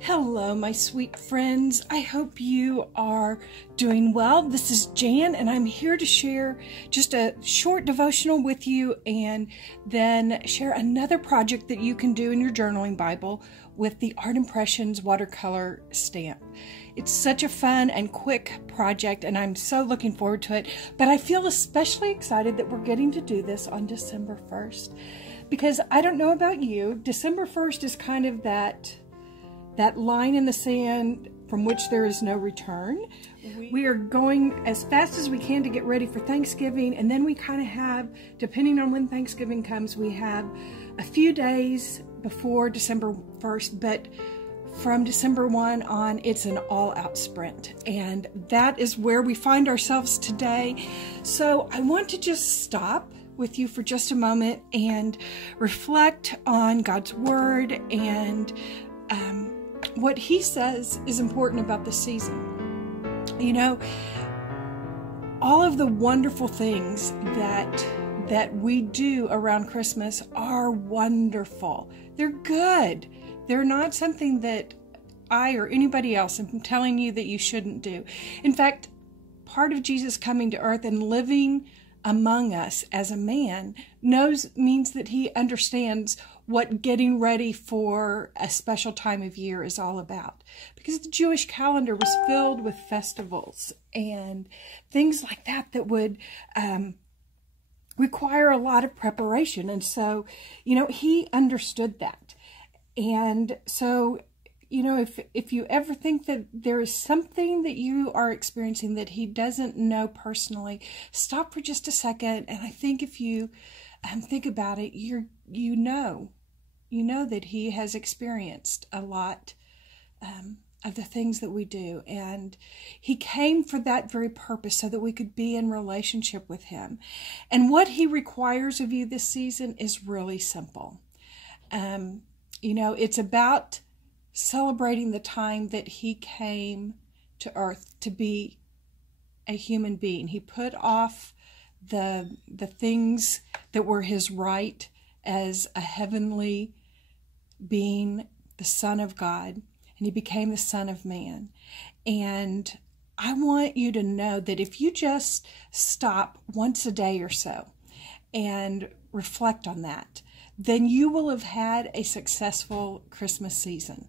Hello, my sweet friends. I hope you are doing well. This is Jan, and I'm here to share just a short devotional with you and then share another project that you can do in your journaling Bible with the Art Impressions watercolor stamp. It's such a fun and quick project, and I'm so looking forward to it. But I feel especially excited that we're getting to do this on December 1st. Because I don't know about you, December 1st is kind of that line in the sand from which there is no return. We are going as fast as we can to get ready for Thanksgiving, and then we kind of have, depending on when Thanksgiving comes, we have a few days before December 1st, but from December 1 on, it's an all-out sprint, and that is where we find ourselves today. So I want to just stop with you for just a moment and reflect on God's Word and what He says is important about this season. You know, all of the wonderful things that we do around Christmas are wonderful. They're good. They're not something that I or anybody else am telling you that you shouldn't do. In fact, part of Jesus coming to earth and living among us as a man means that He understands what getting ready for a special time of year is all about. Because the Jewish calendar was filled with festivals and things like that would require a lot of preparation. And so, you know, He understood that. And so, you know, if you ever think that there is something that you are experiencing that He doesn't know personally, stop for just a second. And I think if you think about it, you know that He has experienced a lot of the things that we do. And He came for that very purpose, so that we could be in relationship with Him. And what He requires of you this season is really simple. You know, it's about celebrating the time that He came to earth to be a human being. He put off the things that were His right as a heavenly being, the Son of God, and He became the Son of Man. And I want you to know that if you just stop once a day or so and reflect on that, then you will have had a successful Christmas season.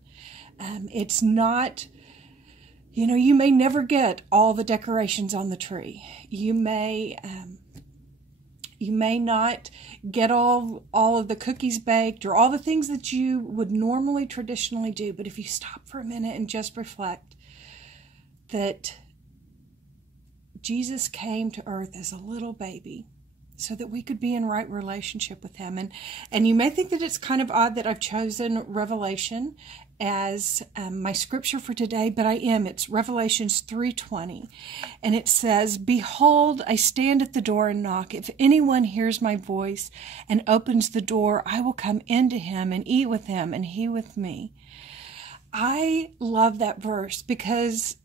It's not, you know, you may never get all the decorations on the tree. You may not get all of the cookies baked or all the things that you would normally traditionally do. But if you stop for a minute and just reflect that Jesus came to earth as a little baby so that we could be in right relationship with Him. And you may think that it's kind of odd that I've chosen Revelation as my scripture for today, but I am. It's Revelations 3:20. And it says, "Behold, I stand at the door and knock. If anyone hears my voice and opens the door, I will come into him and eat with him and he with me." I love that verse because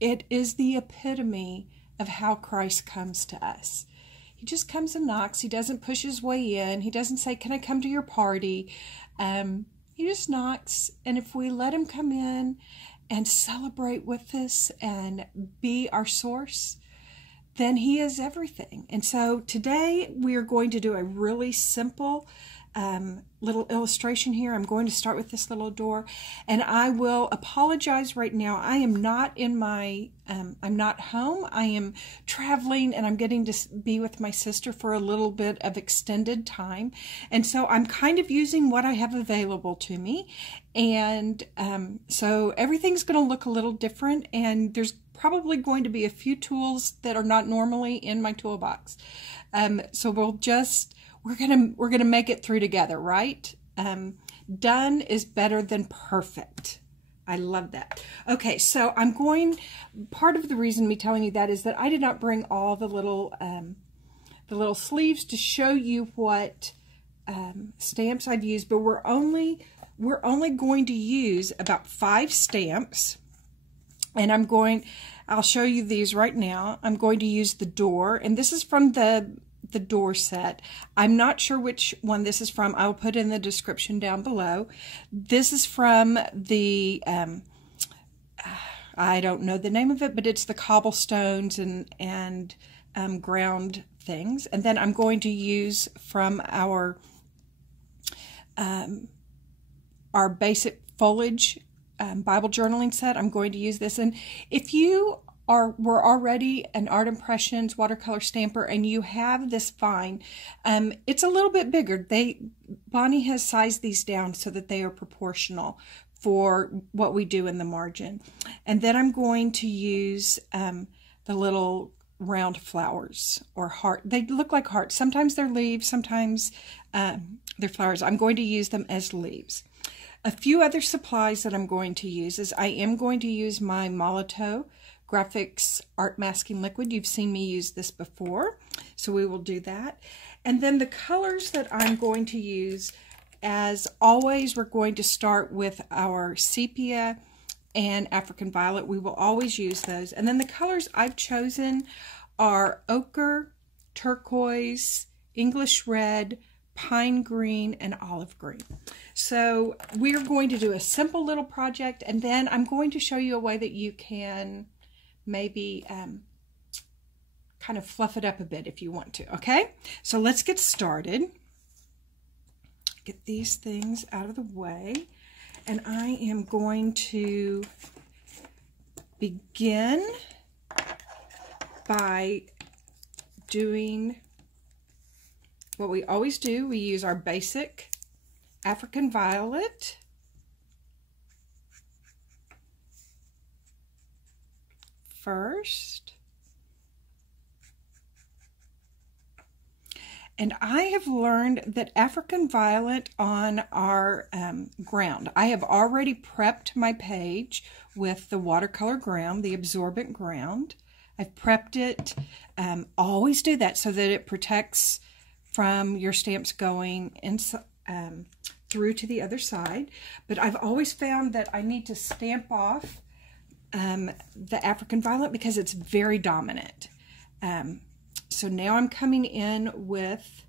it is the epitome of how Christ comes to us. He just comes and knocks. He doesn't push His way in. He doesn't say, "Can I come to your party?" He just knocks, and if we let Him come in and celebrate with us and be our source, then He is everything. And so today we are going to do a really simple little illustration here. I'm going to start with this little door, and I will apologize right now. I am not in my, I'm not home. I am traveling, and I'm getting to be with my sister for a little bit of extended time. And so I'm kind of using what I have available to me. And so everything's going to look a little different, and there's probably going to be a few tools that are not normally in my toolbox. So we're gonna make it through together, right? Done is better than perfect. I love that. Okay, so part of the reason me telling you that is that I did not bring all the little sleeves to show you what stamps I've used, but we're only going to use about 5 stamps, and I'll show you these right now. I'm going to use the door, and this is from the the door set. I'm not sure which one this is from. I'll put it in the description down below. This is from the, I don't know the name of it, but it's the cobblestones and ground things. And then I'm going to use from our basic foliage Bible journaling set. I'm going to use this. And if you were already an Art Impressions watercolor stamper and you have this vine, it's a little bit bigger. Bonnie has sized these down so that they are proportional for what we do in the margin. And then I'm going to use the little round flowers or heart. They look like hearts. Sometimes they're leaves, sometimes they're flowers. I'm going to use them as leaves. A few other supplies that I'm going to use is I am going to use my Molotow Graphics Art Masking Liquid. You've seen me use this before, so we will do that. And then the colors that I'm going to use, as always, we're going to start with our sepia and African violet. We will always use those. And then the colors I've chosen are ochre, turquoise, English red, pine green, and olive green. So we're going to do a simple little project, and then I'm going to show you a way that you can maybe kind of fluff it up a bit if you want to. Okay, so let's get started. Get these things out of the way, and I am going to begin by doing what we always do. We use our basic African violet, first. And I have learned that African violet on our ground, I have already prepped my page with the watercolor ground, the absorbent ground. I've prepped it. Always do that so that it protects from your stamps going through to the other side. But I've always found that I need to stamp off the African violet because it's very dominant. So now I'm coming in with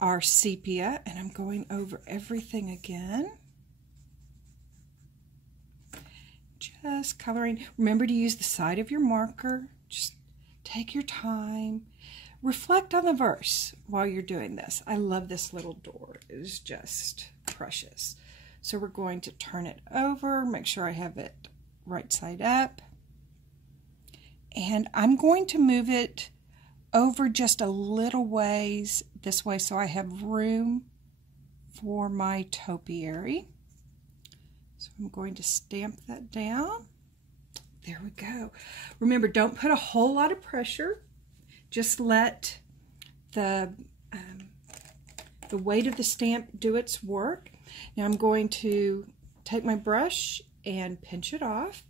our sepia, and I'm going over everything again. Just coloring. Remember to use the side of your marker. Just take your time. Reflect on the verse while you're doing this. I love this little door. It is just precious. So we're going to turn it over, make sure I have it right side up. And I'm going to move it over just a little ways this way so I have room for my topiary. So I'm going to stamp that down. There we go. Remember, don't put a whole lot of pressure. Just let the weight of the stamp do its work. Now I'm going to take my brush and pinch it off,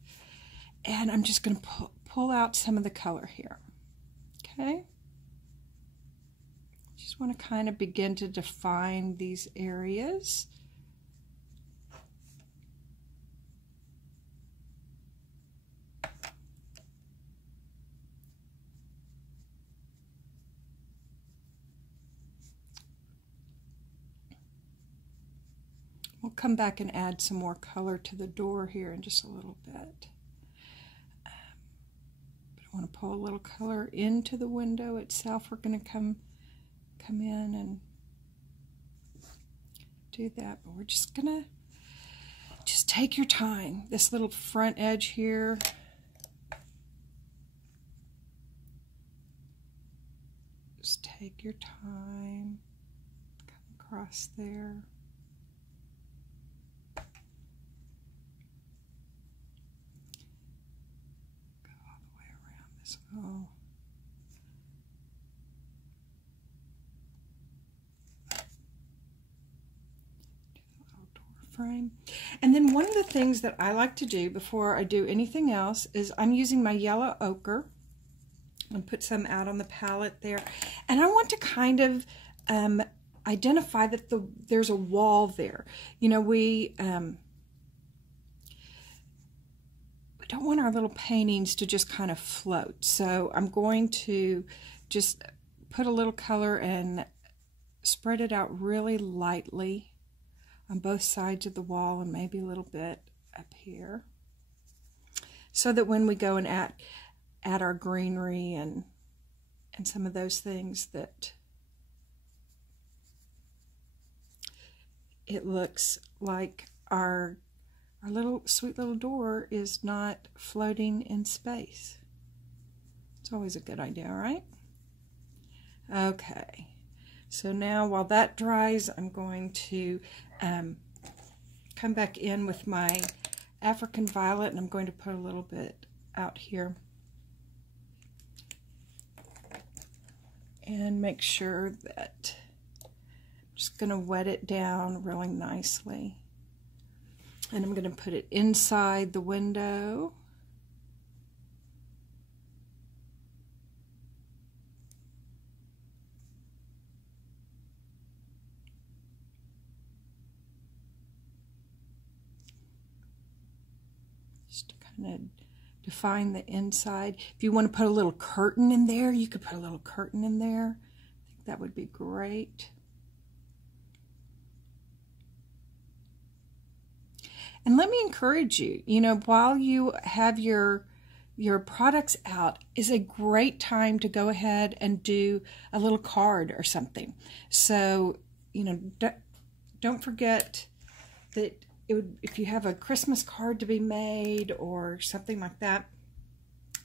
and I'm just going to pull out some of the color here. Okay? Just want to kind of begin to define these areas. We'll come back and add some more color to the door here in just a little bit. But I want to pull a little color into the window itself. We're going to come in and do that, but we're just going to take your time. This little front edge here. Just take your time. Come across there. Oh. Do the little door frame. And then one of the things that I like to do before I do anything else is I'm using my yellow ochre and put some out on the palette there. And I want to kind of identify that there's a wall there. You know, we don't want our little paintings to just kind of float. So I'm going to just put a little color and spread it out really lightly on both sides of the wall and maybe a little bit up here, so that when we go and add our greenery and some of those things, that it looks like our little sweet little door is not floating in space. It's always a good idea, right? Okay, so now while that dries, I'm going to come back in with my African violet, and I'm going to put a little bit out here and make sure that I'm just going to wet it down really nicely. And I'm going to put it inside the window. Just to kind of define the inside. If you want to put a little curtain in there, you could put a little curtain in there. I think that would be great. And let me encourage you, you know, while you have your products out, is a great time to go ahead and do a little card or something. So, you know, don't forget that if you have a Christmas card to be made or something like that,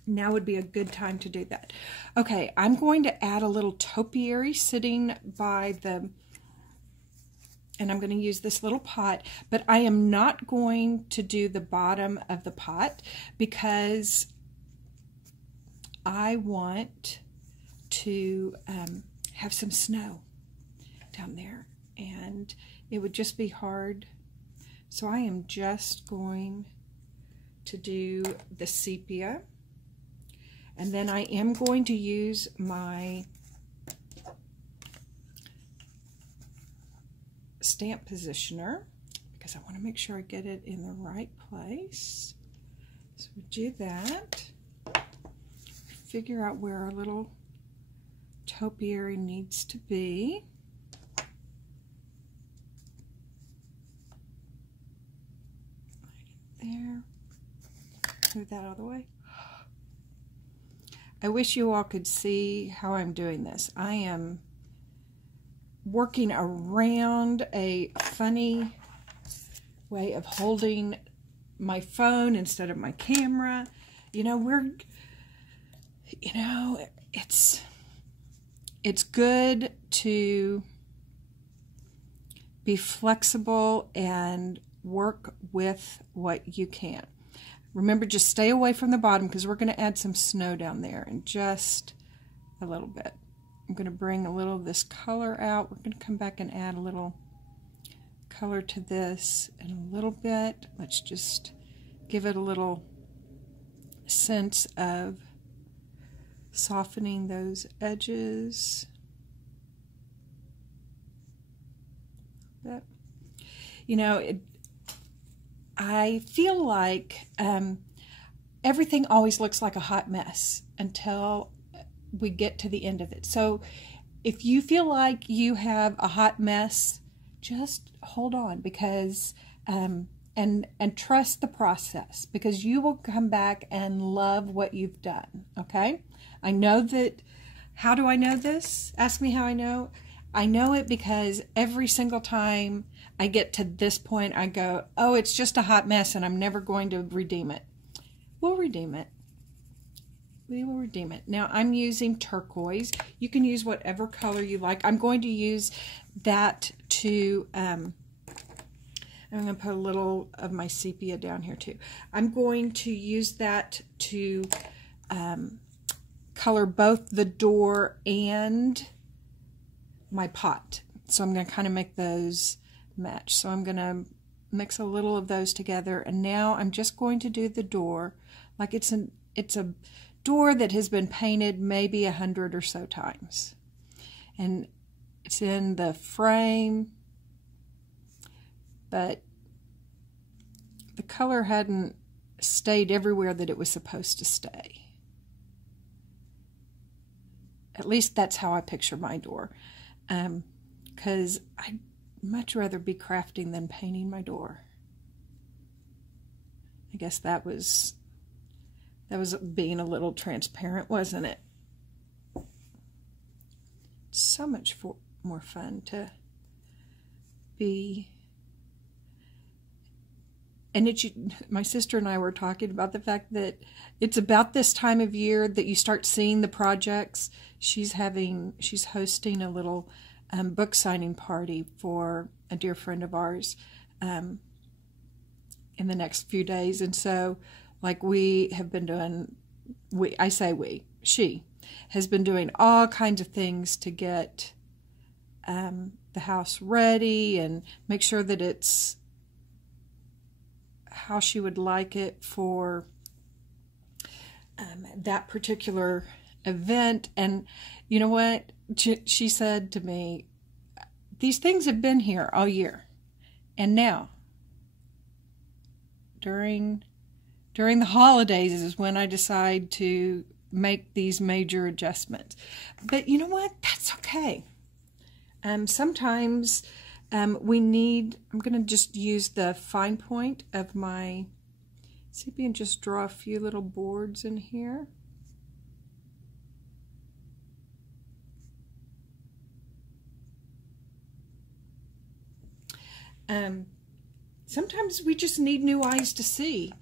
now would be a good time to do that. Okay, I'm going to add a little topiary sitting by the, and I'm going to use this little pot, but I am not going to do the bottom of the pot because I want to have some snow down there, and it would just be hard. So I am just going to do the sepia, and then I am going to use my stamp positioner because I want to make sure I get it in the right place. So we do that. Figure out where our little topiary needs to be. There. Move that out of the way. I wish you all could see how I'm doing this. I am working around a funny way of holding my phone instead of my camera. You know, it's good to be flexible and work with what you can. Remember, just stay away from the bottom because we're going to add some snow down there in just a little bit. I'm going to bring a little of this color out. We're going to come back and add a little color to this in a little bit. Let's just give it a little sense of softening those edges. But, you know, I feel like everything always looks like a hot mess until we get to the end of it. So if you feel like you have a hot mess, just hold on, because and trust the process, because you will come back and love what you've done. Okay, I know that. How do I know this? Ask me how I know. I know it because every single time I get to this point, I go, oh, it's just a hot mess and I'm never going to redeem it. We'll redeem it. We will redeem it. Now I'm using turquoise. You can use whatever color you like. I'm going to use that to, I'm going to put a little of my sepia down here too. I'm going to use that to color both the door and my pot. So I'm going to kind of make those match. So I'm going to mix a little of those together, and now I'm just going to do the door like it's a door that has been painted maybe 100 or so times, and it's in the frame, but the color hadn't stayed everywhere that it was supposed to stay. At least that's how I picture my door. Because I'd much rather be crafting than painting my door. I guess that was being a little transparent, wasn't it? So much more fun to be. And my sister and I were talking about the fact that it's about this time of year that you start seeing the projects. She's hosting a little book signing party for a dear friend of ours in the next few days. And so, like, we have been doing, she has been doing all kinds of things to get the house ready and make sure that it's how she would like it for that particular event. And you know what? She said to me, these things have been here all year. And now, during the holidays is when I decide to make these major adjustments. But you know what? That's okay. Sometimes I'm going to just use the fine point of my CP and just draw a few little boards in here. Sometimes we just need new eyes to see.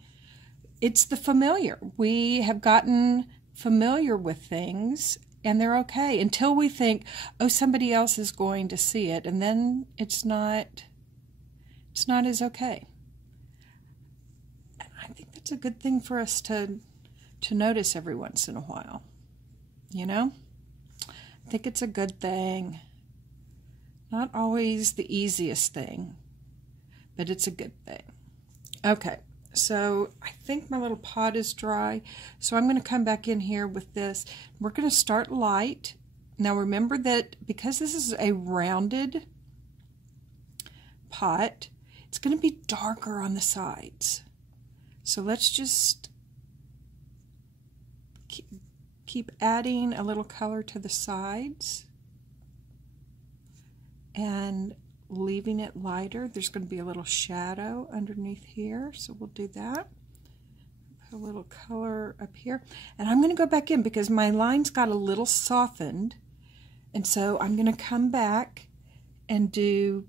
It's the familiar. We have gotten familiar with things and they're okay until we think, oh, somebody else is going to see it, and then it's not as okay. And I think that's a good thing for us to notice every once in a while. You know? I think it's a good thing. Not always the easiest thing, but it's a good thing. Okay. So I think my little pot is dry. So I'm going to come back in here with this. We're going to start light. Now remember that because this is a rounded pot, it's going to be darker on the sides. So let's just keep adding a little color to the sides and leaving it lighter. There's going to be a little shadow underneath here, so we'll do that. Put a little color up here, and I'm going to go back in because my lines got a little softened, and so I'm going to come back and do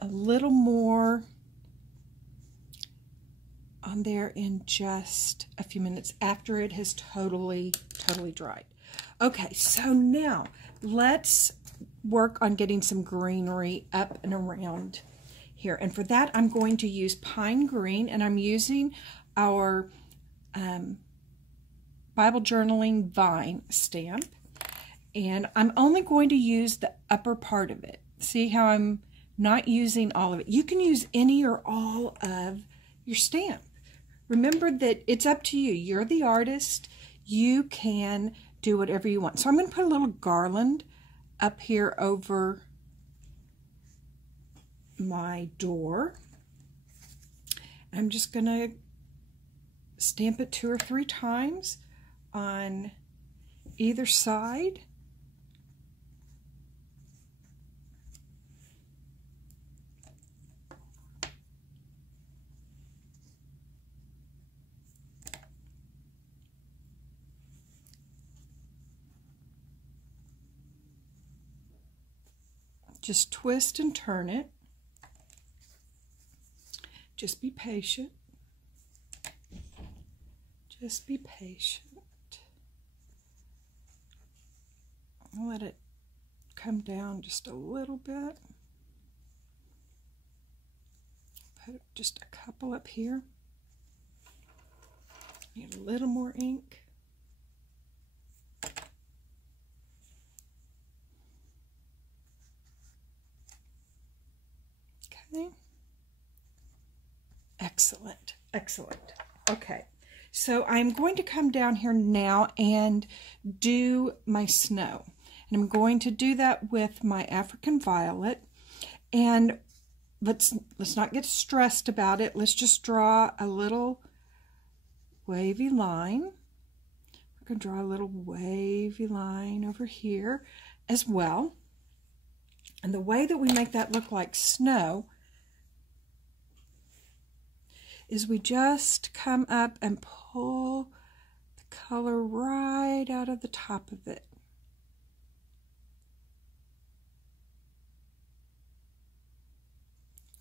a little more on there in just a few minutes after it has totally dried. Okay, so now let's work on getting some greenery up and around here. And for that, I'm going to use pine green, and I'm using our Bible Journaling Vine stamp. And I'm only going to use the upper part of it. See how I'm not using all of it? You can use any or all of your stamp. Remember that it's up to you. You're the artist. You can do whatever you want. So I'm going to put a little garland up here over my door. I'm just going to stamp it 2 or 3 times on either side. Just twist and turn it. Just be patient. Just be patient. I'll let it come down just a little bit. Put just a couple up here. Need a little more ink. Okay. Excellent, excellent. Okay, so I'm going to come down here now and do my snow. And I'm going to do that with my African Violet. And let's not get stressed about it. Let's just draw a little wavy line. I can draw a little wavy line over here as well. And the way that we make that look like snow is we just come up and pull the color right out of the top of it.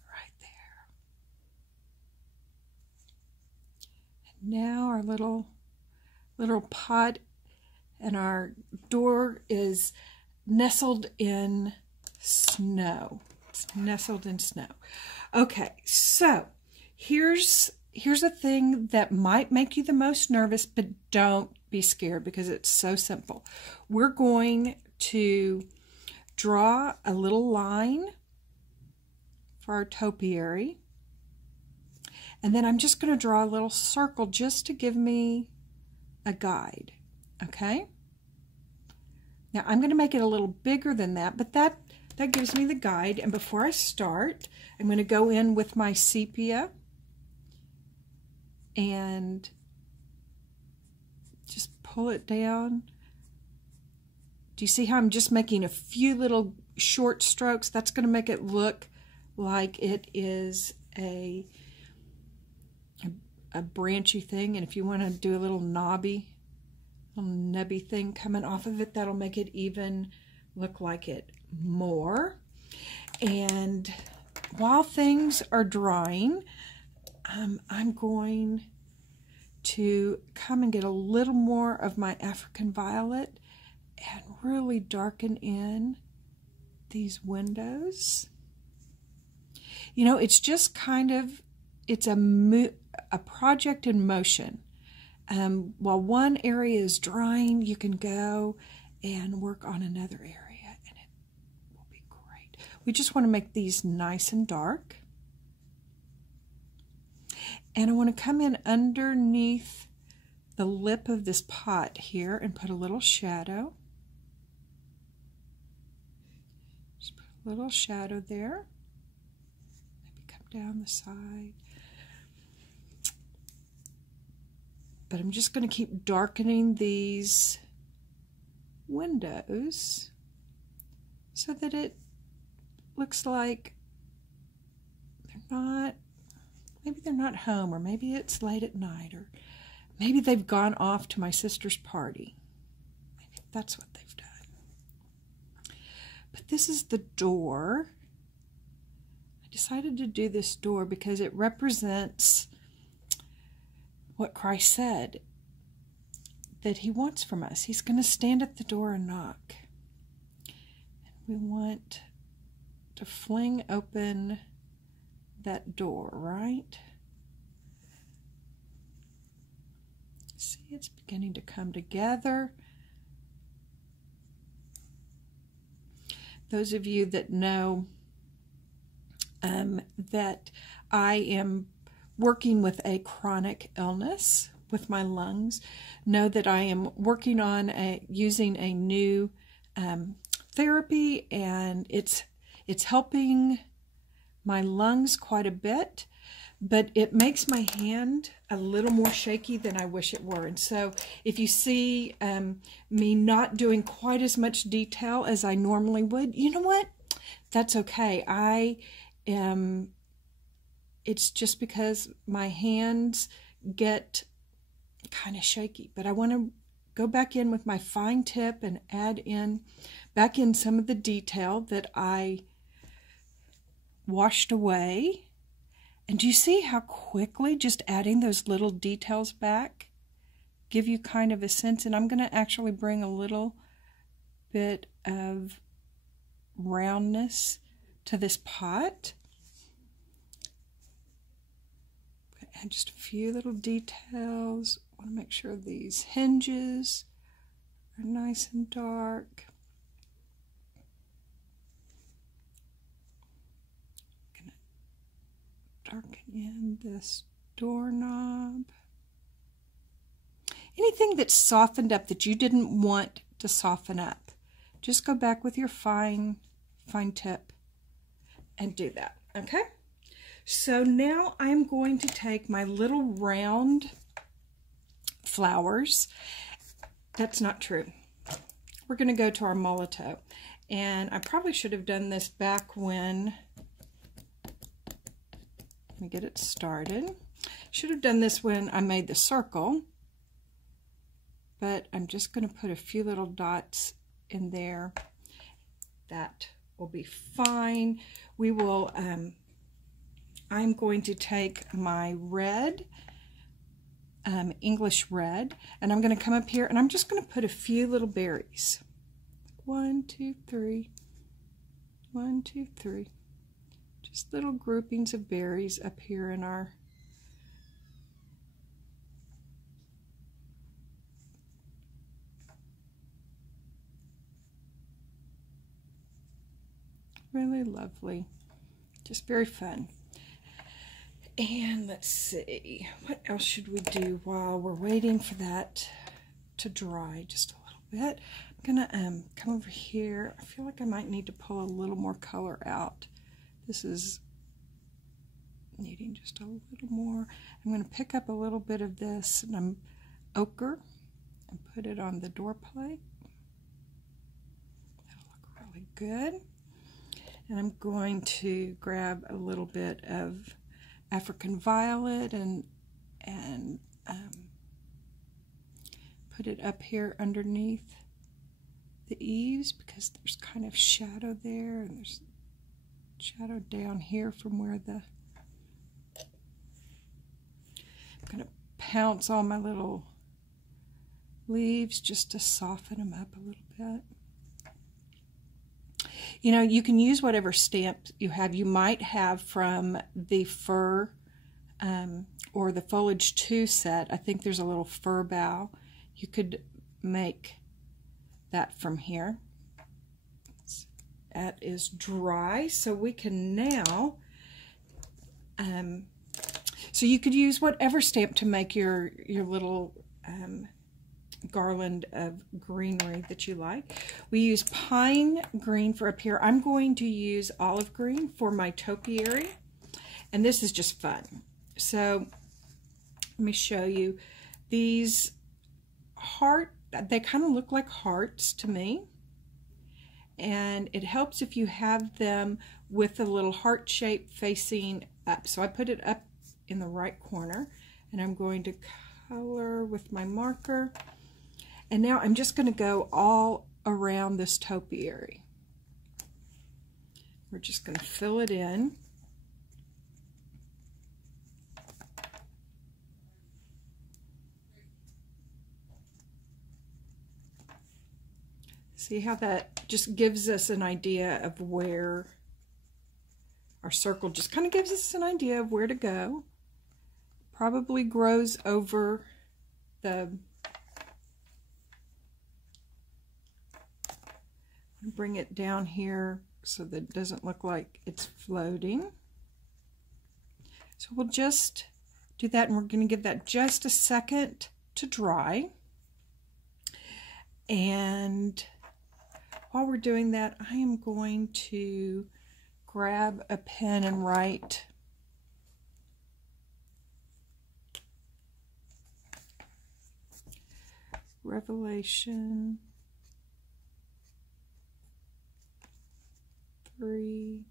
Right there. And now our little pot and our door is nestled in snow. It's nestled in snow. Okay, so here's a thing that might make you the most nervous, but don't be scared because it's so simple. We're going to draw a little line for our topiary, and then I'm just going to draw a little circle just to give me a guide. Okay? Now I'm going to make it a little bigger than that, but that gives me the guide. And before I start, I'm going to go in with my sepia and just pull it down. Do you see how I'm just making a few little short strokes? That's going to make it look like it is a branchy thing. And if you want to do a little nubby thing coming off of it, that'll make it even look like it more. And while things are drying, I'm going to come and get a little more of my African violet and really darken in these windows. You know, it's just kind of, it's a project in motion. While one area is drying, you can go and work on another area, and it will be great. We just want to make these nice and dark. And I want to come in underneath the lip of this pot here and put a little shadow. Just put a little shadow there. Maybe come down the side. But I'm just going to keep darkening these windows so that it looks like maybe they're not home, or maybe it's late at night, or maybe they've gone off to my sister's party. Maybe that's what they've done. But this is the door. I decided to do this door because it represents what Christ said that he wants from us. He's going to stand at the door and knock. And we want to fling open that door, right? See, it's beginning to come together. Those of you that know that I am working with a chronic illness with my lungs know that I am working on using a new therapy, and it's helping my lungs quite a bit, but it makes my hand a little more shaky than I wish it were. And so if you see me not doing quite as much detail as I normally would, you know what? That's okay. It's just because my hands get kind of shaky, but I want to go back in with my fine tip and add back in some of the detail that I washed away. And do you see how quickly just adding those little details back give you kind of a sense? And I'm going to actually bring a little bit of roundness to this pot. And just a few little details. I want to make sure these hinges are nice and dark. I'm going to darken in this doorknob. Anything that's softened up that you didn't want to soften up, just go back with your fine tip and do that, okay? So now I'm going to take my little round flowers, That's not true. We're going to go to our Molotow. And I probably should have done this back when, let me get it started. Should have done this when I made the circle. But I'm just going to put a few little dots in there. That will be fine. We will, I'm going to take my red, English red, and I'm going to come up here and I'm just going to put a few little berries. 1, 2, 3. 1, 2, 3. Just little groupings of berries up here in our really lovely. Just very fun. And let's see, what else should we do while we're waiting for that to dry just a little bit? I'm gonna come over here. I feel like I might need to pull a little more color out. This is needing just a little more. I'm gonna pick up a little bit of this and I'm ochre and put it on the door plate. That'll look really good. And I'm going to grab a little bit of African violet and put it up here underneath the eaves because there's kind of shadow there and there's shadow down here from where the, I'm going to pounce all my little leaves just to soften them up a little bit. You know, you can use whatever stamp you have. You might have from the fir or the Foliage 2 set. I think there's a little fir bough. You could make that from here. That is dry, so we can now, so you could use whatever stamp to make your little garland of greenery that you like. We use pine green for up here. I'm going to use olive green for my topiary, and this is just fun. So let me show you these they kind of look like hearts to me, and it helps if you have them with a little heart shape facing up. So I put it up in the right corner, and I'm going to color with my marker. And now I'm just going to go all around this topiary. We're just going to fill it in. See how that just gives us an idea of where our circle just kind of gives us an idea of where to go. Probably grows over the, bring it down here so that it doesn't look like it's floating. So we'll just do that, and we're going to give that just a second to dry. And while we're doing that, I am going to grab a pen and write Revelation 3:20.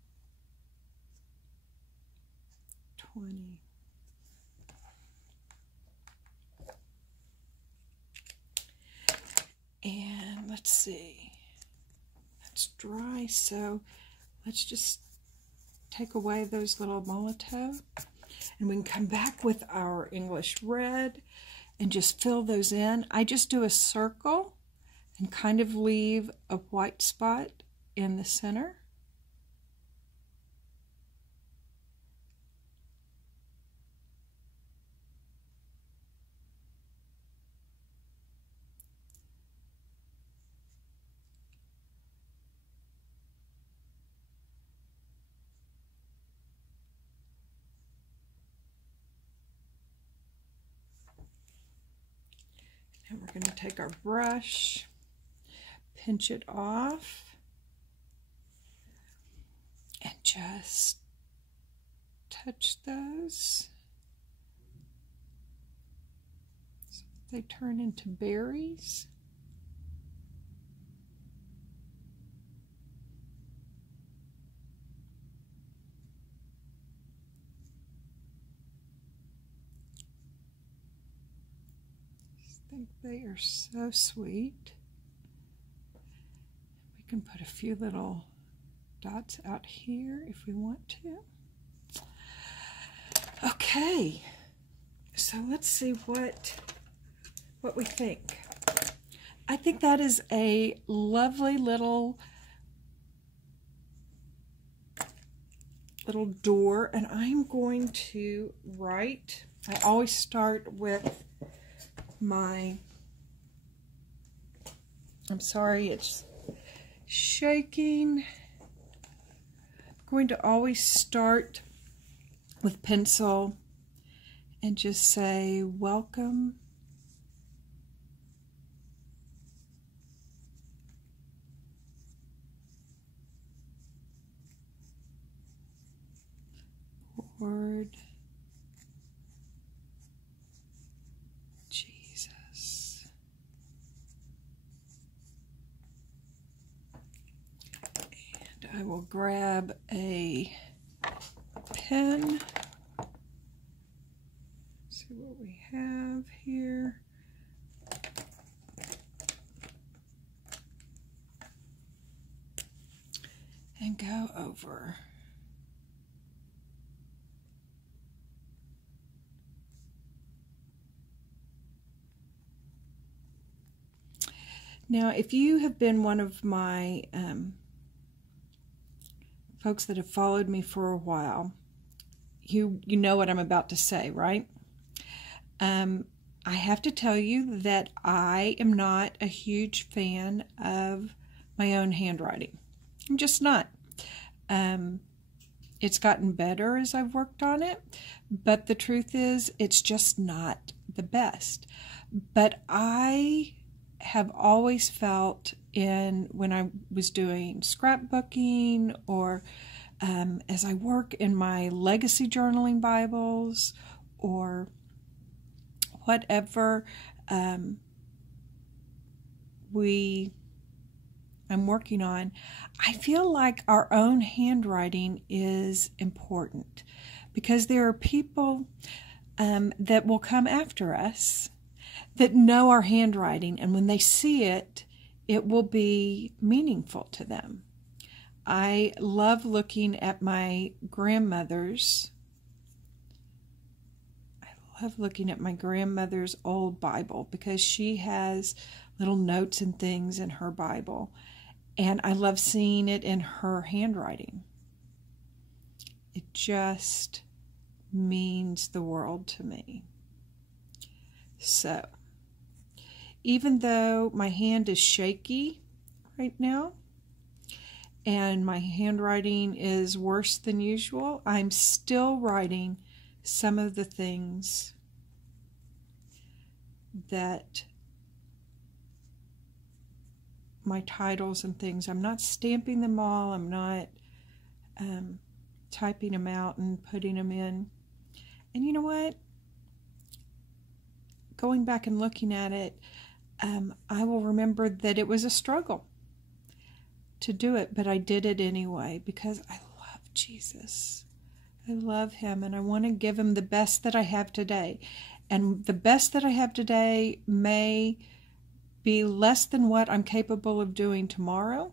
And let's see, that's dry, so let's just take away those little Molotow, and we can come back with our English red and just fill those in. I just do a circle and kind of leave a white spot in the center. And we're going to take our brush, pinch it off, and just touch those so they turn into berries. think they are so sweet. We can put a few little dots out here if we want to. Okay, so let's see what we think. I think that is a lovely little door, and I'm going to write. I always start with my, I'm sorry, it's shaking. I'm going to always start with pencil and just say, welcome. Lord Jesus. And I will grab a pen. See what we have here. And go over. Now, if you have been one of my folks that have followed me for a while, you know what I'm about to say, right? I have to tell you that I am not a huge fan of my own handwriting. I'm just not. It's gotten better as I've worked on it, but the truth is it's just not the best. But I have always felt when I was doing scrapbooking or as I work in my legacy journaling Bibles or whatever I'm working on, I feel like our own handwriting is important because there are people that will come after us that know our handwriting, and when they see it, it will my meaningful to them. I love looking at my grandmother's. Old Bible because she has little notes and things in her Bible, and I love seeing it in her handwriting. It just means the world to me. So, even though my hand is shaky right now and my handwriting is worse than usual, I'm still writing some of the things that my titles and things. I'm not stamping them all. I'm not typing them out and putting them in. And you know what? Going back and looking at it, I will remember that it was a struggle to do it, but I did it anyway because I love Jesus. I love him, and I want to give him the best that I have today. And the best that I have today may be less than what I'm capable of doing tomorrow,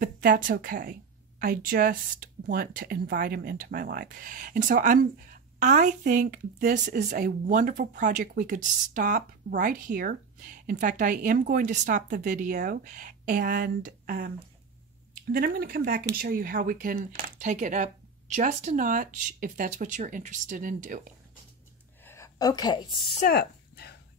but that's okay. I just want to invite him into my life. And so I think this is a wonderful project. We could stop right here. In fact, I am going to stop the video, and then I'm going to come back and show you how we can take it up just a notch if that's what you're interested in doing. Okay, so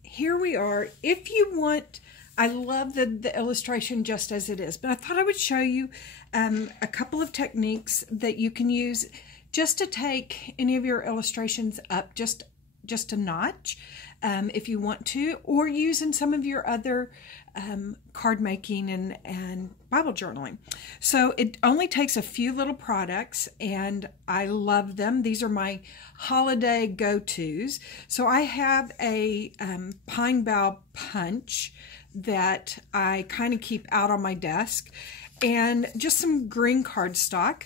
here we are. If you want, I love the illustration just as it is, but I thought I would show you a couple of techniques that you can use just to take any of your illustrations up just a notch if you want to, or use in some of your other card making and Bible journaling. So it only takes a few little products, and I love them. These are my holiday go-tos. So I have a pine bough punch that I kind of keep out on my desk, and just some green cardstock.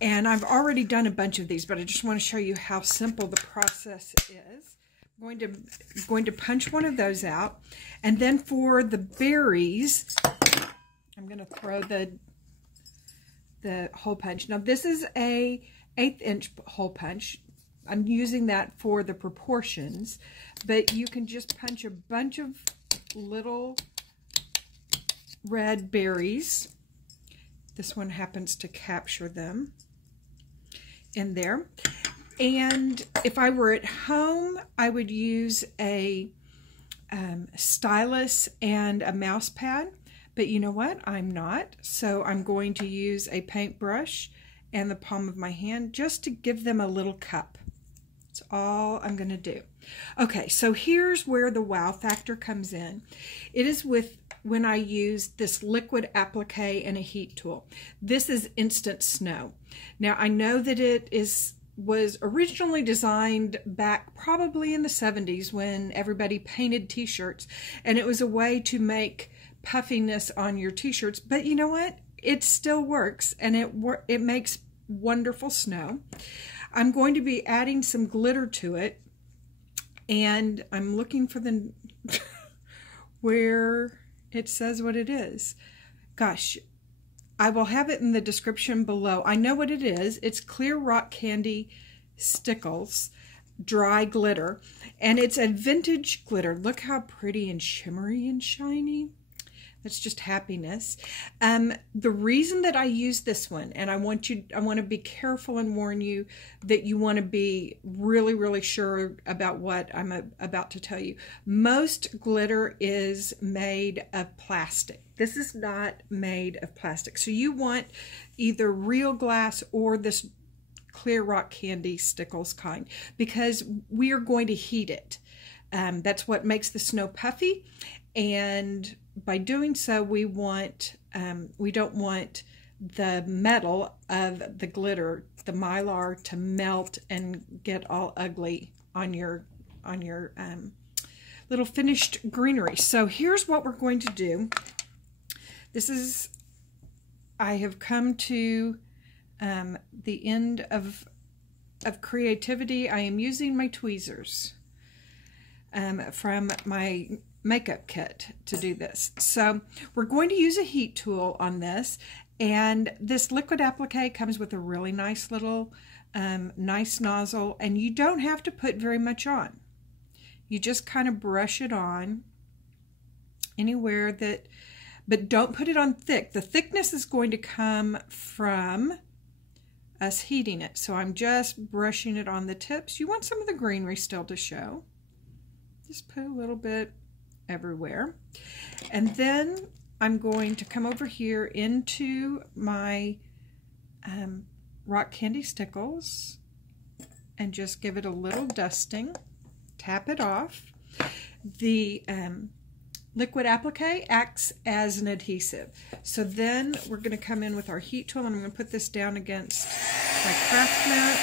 And I've already done a bunch of these, but I just want to show you how simple the process is. going to punch one of those out. And then for the berries, I'm going to throw the hole punch. Now this is a 1/8 inch hole punch. I'm using that for the proportions, but you can just punch a bunch of little red berries. This one happens to capture them in there. And if I were at home, I would use a stylus and a mouse pad. But you know what? I'm not. So I'm going to use a paintbrush and the palm of my hand just to give them a little cup. That's all I'm going to do. Okay, so here's where the wow factor comes in. It is when I use this liquid applique and a heat tool. This is Instant Snow. Now I know that it was originally designed back probably in the 70s when everybody painted t-shirts, and it was a way to make puffiness on your t-shirts, but you know what? It still works, and it makes wonderful snow. I'm going to be adding some glitter to it, and I'm looking for the where it says what it is. Gosh, I will have it in the description below. I know what it is. It's clear rock candy stickles, dry glitter, and it's a vintage glitter. Look how pretty and shimmery and shiny. That's just happiness. The reason that I use this one, and I want to be careful and warn you that you want to be really, really sure about what I'm about to tell you. Most glitter is made of plastic. This is not made of plastic. So you want either real glass or this clear rock candy stickles kind, because we are going to heat it. That's what makes the snow puffy, and by doing so, we don't want the metal of the glitter, the mylar, to melt and get all ugly on your little finished greenery. So here's what we're going to do. I have come to the end of creativity. I am using my tweezers from my makeup kit to do this. So we're going to use a heat tool on this, and this liquid applique comes with a really nice little nice nozzle, and you don't have to put very much on. You just kind of brush it on anywhere that, but don't put it on thick. The thickness is going to come from us heating it. So I'm just brushing it on the tips. You want some of the greenery still to show. Just put a little bit everywhere. And then I'm going to come over here into my rock candy stickles and just give it a little dusting. Tap it off. The liquid applique acts as an adhesive. So then we're going to come in with our heat tool, and I'm going to put this down against my craft mat.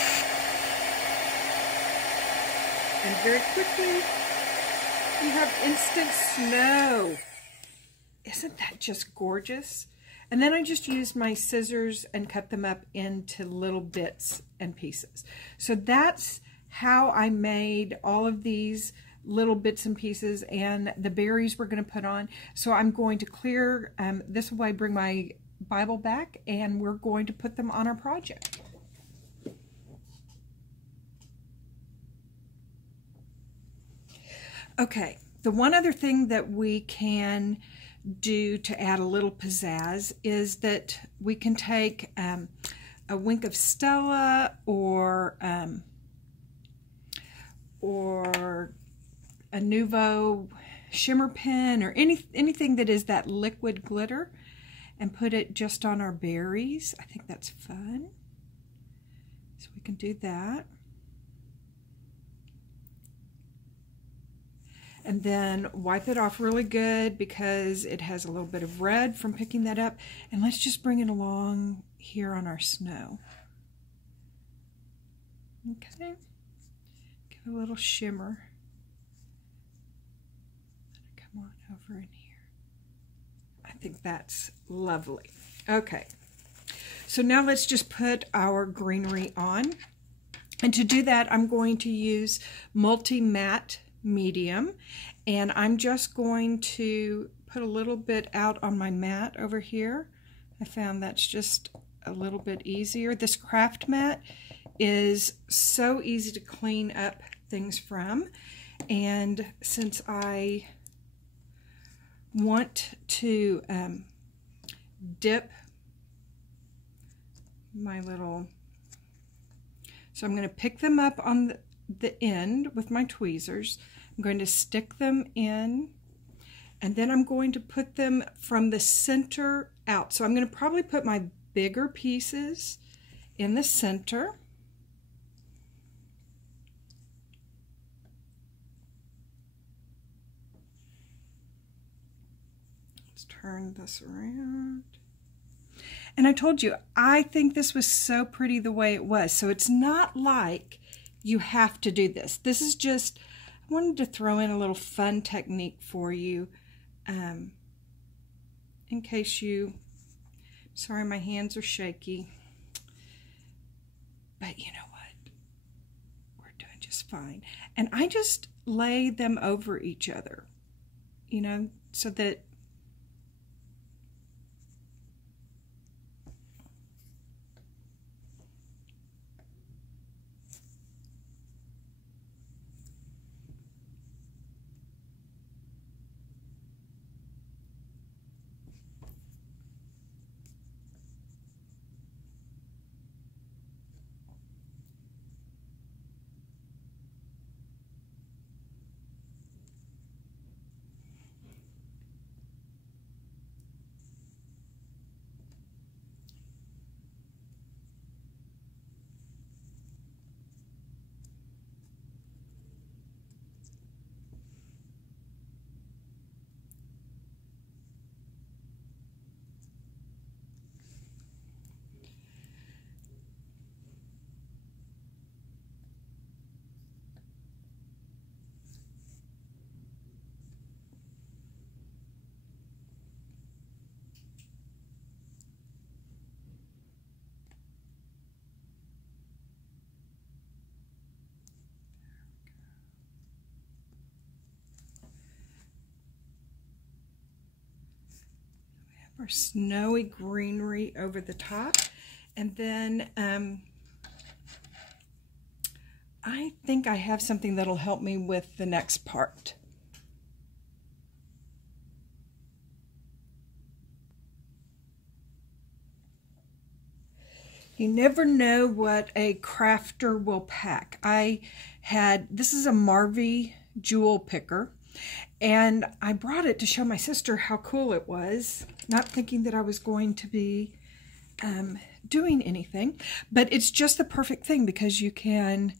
And very quickly, you have instant snow. Isn't that just gorgeous? And then I just used my scissors and cut them up into little bits and pieces. So that's how I made all of these little bits and pieces, and the berries we're going to put on. So I'm going to clear this way, bring my Bible back, and we're going to put them on our project. Okay, the one other thing that we can do to add a little pizzazz is that we can take a wink of Stella or a Nouveau shimmer pen, or anything that is that liquid glitter, and put it just on our berries. I think that's fun. So we can do that. And then wipe it off really good because it has a little bit of red from picking that up. And let's just bring it along here on our snow. Okay. Give a little shimmer. Come on over in here. I think that's lovely. Okay. So now let's just put our greenery on. And to do that, I'm going to use multi-matte medium, and I'm just going to put a little bit out on my mat over here. I found that's just a little bit easier. This craft mat is so easy to clean up things from, and since I want to dip my little, so I'm going to pick them up on the end with my tweezers. I'm going to stick them in, and then I'm going to put them from the center out. So I'm going to probably put my bigger pieces in the center. Let's turn this around. And I told you, I think this was so pretty the way it was. So it's not like you have to do this. This is just, I wanted to throw in a little fun technique for you in case you, sorry my hands are shaky, but you know what, we're doing just fine. And I just lay them over each other, you know, so that our snowy greenery over the top. And then I think I have something that'll help me with the next part. You never know what a crafter will pack. This is a Marvy jewel picker, and I brought it to show my sister how cool it was, not thinking that I was going to be doing anything, but it's just the perfect thing because you can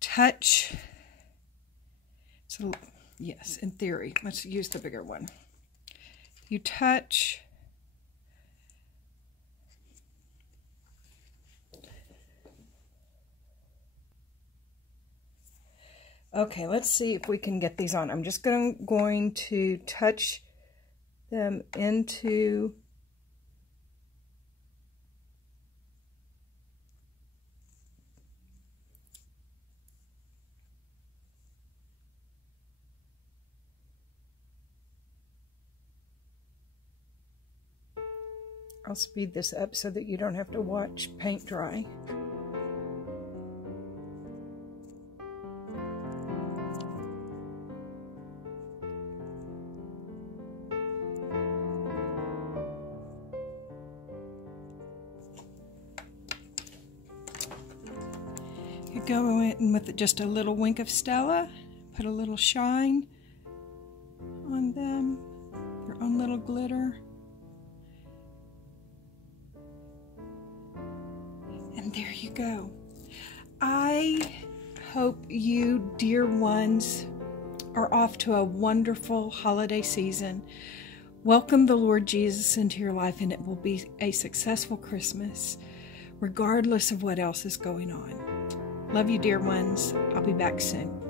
touch. So yes, in theory, let's use the bigger one. You touch. Okay, let's see if we can get these on. I'm just going to touch them into I'll speed this up so that you don't have to watch paint dry. You go in with just a little wink of Stella, put a little shine on them, your own little glitter. And there you go. I hope you, dear ones, are off to a wonderful holiday season. Welcome the Lord Jesus into your life, and it will be a successful Christmas, regardless of what else is going on. Love you, dear ones. I'll be back soon.